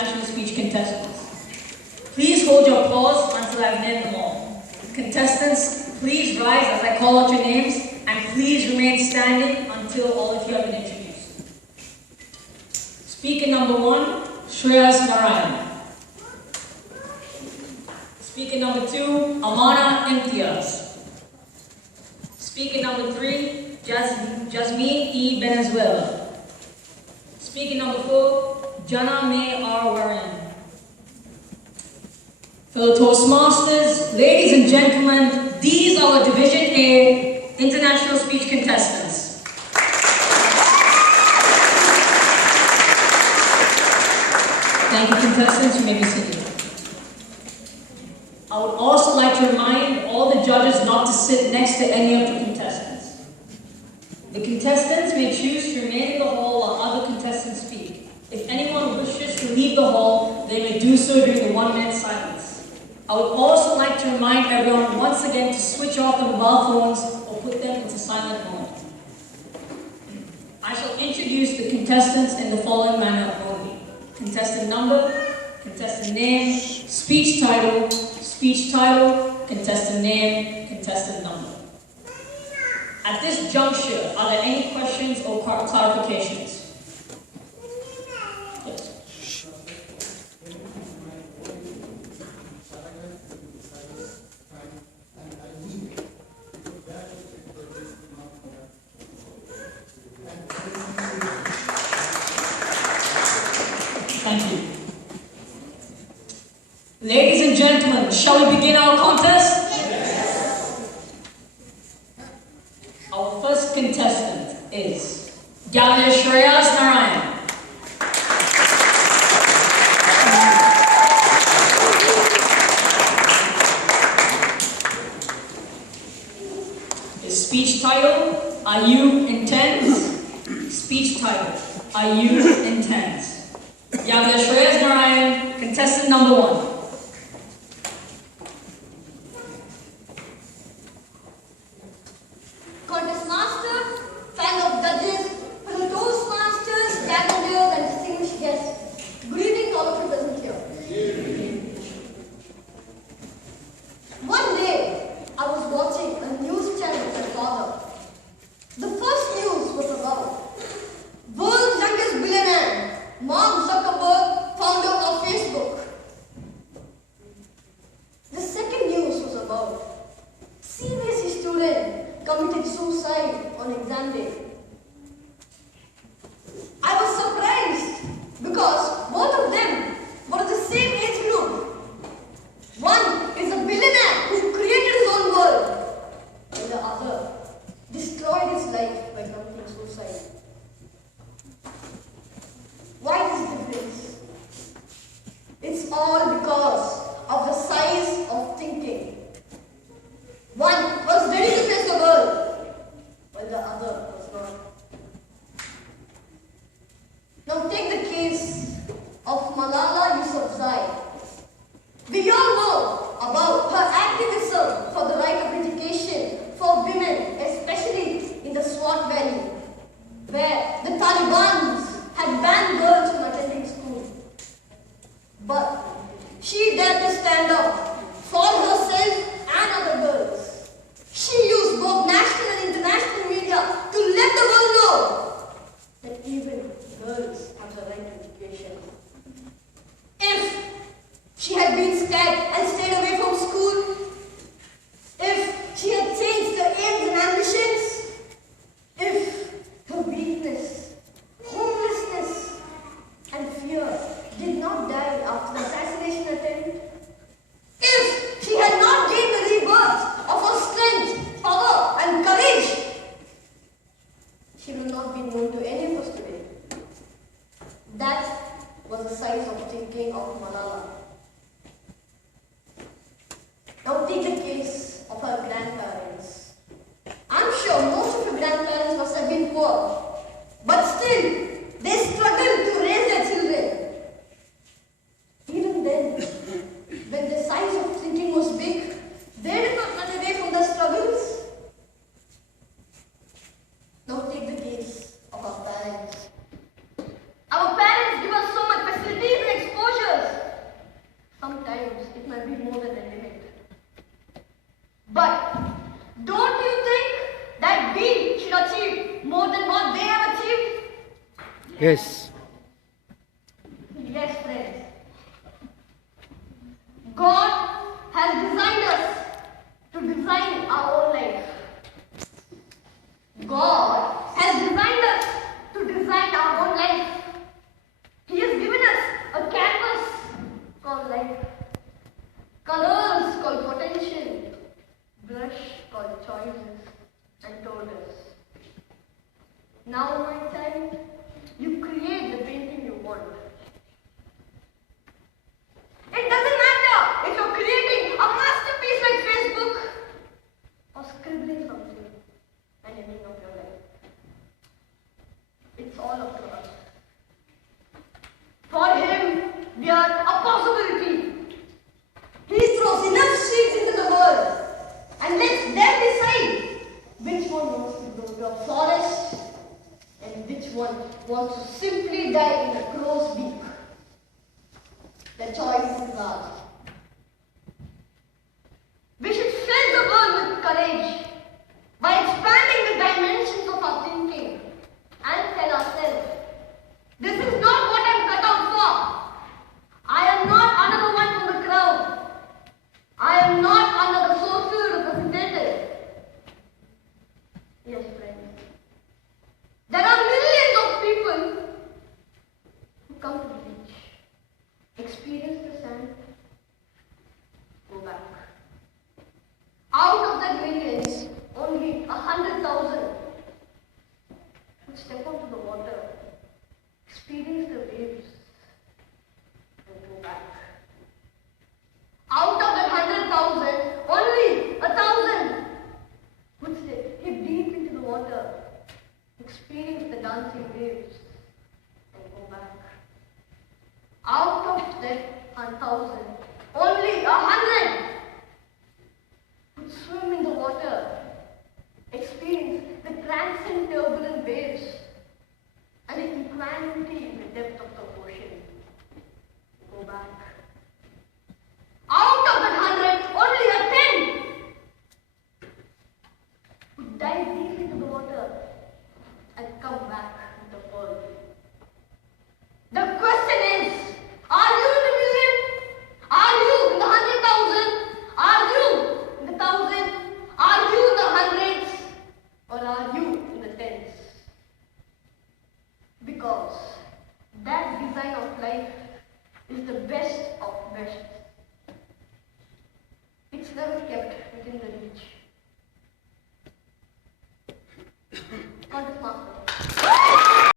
international speech contestants. Please hold your applause until I've named them all. Contestants, please rise as I call out your names, and please remain standing until all of you have been introduced. Speaker number 1, Shreyas. Speaker number 2, Amana Imtiaz. Speaker number 3, Jasmine E. Venezuela. Speaker number 4, Jana May R. Warren. Fellow Toastmasters, ladies and gentlemen, these are our Division A international speech contestants. Thank you, contestants. You may be seated. I would also like to remind all the judges not to sit next to any of the contestants. The contestants may choose to remain in the hall while other contestants speak. If anyone wishes to leave the hall, they may do so during the 1-minute silence. I would also like to remind everyone once again to switch off their mobile phones or put them into silent mode. I shall introduce the contestants in the following manner only. Contestant number, contestant name, speech title, contestant name, contestant number. At this juncture, are there any questions or clarifications? Yes. Thank you. Ladies and gentlemen, shall we begin our contest? Yes. Our first contestant is Shreyas Narayan. His speech title, Are You Intense? Speech title, Are You Intense? Shreyas Narayan, contestant number 1. Contest master, fan of judges, fellow Toastmasters, Gaganders, and distinguished guests. Good evening to all of you present here. One day, I was watching a news channel with my father. The first news was about world's youngest billionaire, Mark Zuckerberg, founder of Facebook. The second news was about CBSE student committed suicide on exam day. I was surprised because both of them were the same age group. One is a billionaire who created his own world, and the other destroyed his life by committing suicide. Why this difference? It's all because of the size of thinking. One was ready to face the world, while the other was not. Now take the case of Malala Yousafzai. We all know about her activism for the right of education for women, especially in the Swat Valley, where the Taliban had banned girls from attending school. But she dared to stand up for herself and other girls. She used both national and international media to let the world know that even girls have the right to education. If she had been scared and stayed away from school, if she had changed her aims and ambitions, if her weakness, homelessness, and fear did not die after the assassination attempt, if she had not gained the rebirth of her strength, power, and courage, she will not be known to any of us today. That was the size of thinking of Malala. Now take the case of her grandparents. I'm sure most of her grandparents must have been poor, but still, they struggled to raise their children. Even then, when the size of thinking was big, they did not run away from the struggles. Now take the case of our parents. Our parents give us so much facilities and exposure Yes. Yes, friends. God has designed us to design our own life. God has designed us to design our own life. He has given us a canvas called life, colors called potential, brush called choices, and told us, now my child, you create the painting you want. It doesn't matter if you're creating a masterpiece like Facebook or scribbling something and ending of your life. It's all up to us. For him, we are a possibility. He throws enough seeds into the world and lets them decide which one wants to grow to a forest and which one wants to simply die in a crow's beak. The choice is ours. We should fill the world with courage by expanding the dimensions of our thinking and tell ourselves, this is not what I'm cut out for. I am not another one from the crowd. I am not another social representative. Yes, friends. There are millions of people who come to the beach, experience the sand, go back. Out of that millions, only 100,000 would step onto the water, experience the waves, and go back. Out of that 100,000, only 1,000 would step deep into the water, experience the dancing waves, and go back. Out of that 1,000, only 100 would swim in the water, experience the transcend turbulent waves and the equanimity in the depth of the ocean. Go back. Out of that 100, only a 10 would dive deep into the water and come back to the world. The question is, are you in the million? Are you in the 100,000? Are you in the 1,000? Are you in the hundreds? Or are you in the tens? Because that design of life is the best of best. It's never kept